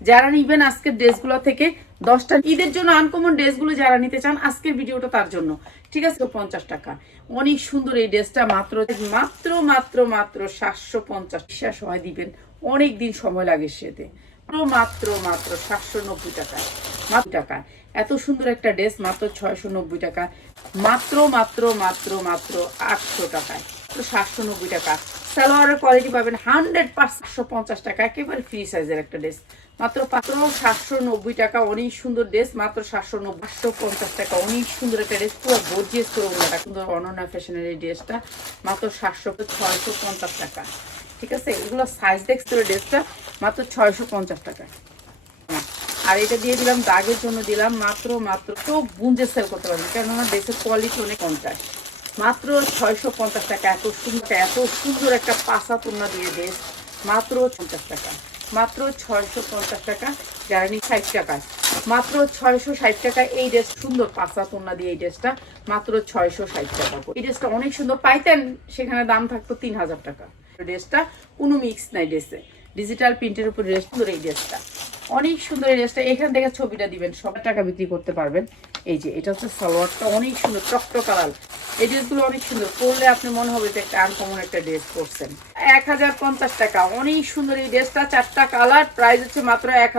যারা নিবেন আজকের ড্রেসগুলো থেকে দশটা। ঈদের জন্য আনকমন ড্রেসগুলো যারা নিতে চান, আজকের ভিডিওটা তার জন্য। ঠিক আছে? পঞ্চাশ টাকা। অনেক সুন্দর এই ড্রেসটা, মাত্র মাত্র মাত্র মাত্র সাতশো পঞ্চাশ। বিশ্বাস হয় দিবেন। অনেক দিন সময় লাগে সেতে। মাত্র মাত্র সাতশো নব্বই টাকা। মাত্র টাকা। এত সুন্দর একটা ড্রেস, মাত্র ছয়শো নব্বই টাকা। মাত্র মাত্র মাত্র মাত্র আটশো টাকায়। সাতশো নব্বই টাকা। সালোয়ারের কোয়ালিটি পাবেন হান্ড্রেড পাঁচশো পঞ্চাশ টাকা, একেবারে ফ্রি সাইজের একটা ড্রেস মাত্র মাত্র সাতশো নব্বই টাকা, অনেক সুন্দর ড্রেস মাত্র সাতশো নব্বই পাঁচশো পঞ্চাশ টাকা, অনেক সুন্দর একটা ড্রেস পুরো গর্জিয়াস করে ওনাটা সুন্দর অনন্যা ফ্যাশনের এই ড্রেসটা মাত্র সাতশো ছয়শো পঞ্চাশ টাকা। ঠিক আছে? এগুলো সাইজ দেখতে ড্রেসটা মাত্র ছয়শো পঞ্চাশ টাকা। আর এটা দিয়ে দিলাম, দাগের জন্য দিলাম, মাত্র মাত্র, তো বুঞ্জে সেল করতে পারবেন, কেননা ড্রেসের কোয়ালিটি অনেক পঞ্চাশ মাত্র ছয়শো পঞ্চাশ টাকা। এত সুন্দর এত সুন্দর একটা পাশা তুলনা দিয়ে ড্রেস মাত্র পঞ্চাশ টাকা। মাত্র ছয়শো পঞ্চাশ টাকা যারা নি ষাট টাকা। মাত্র ছয়শো ষাট টাকা এই ড্রেস সুন্দর পাশা তুলনা দিয়ে এই ড্রেসটা মাত্র ছয়শো ষাট টাকা। এই ড্রেসটা অনেক সুন্দর, পাইতেন, সেখানে দাম থাকতো তিন হাজার টাকা। ড্রেসটা কোনো মিক্স নাই ড্রেসে ডিজিটাল প্রিন্টের উপর ড্রেস সুন্দর এই ড্রেসটা অনেক সুন্দর এই ড্রেসটা এখান থেকে ছবিটা দিবেন, সব টাকা বিক্রি করতে পারবেন। এই যে, এটা হচ্ছে সালোয়ারটা, অনেক সুন্দর, টকটক কালার। এই ড্রেসগুলো অনেক সুন্দর। পরলে আপনি মনে হবে যে একটা আনকমন একটা ড্রেস পরছেন। এক হাজার পঞ্চাশ টাকা। অনেক সুন্দর এই ড্রেসটা চারটা কালার প্রাইস হচ্ছে মাত্র এক হাজার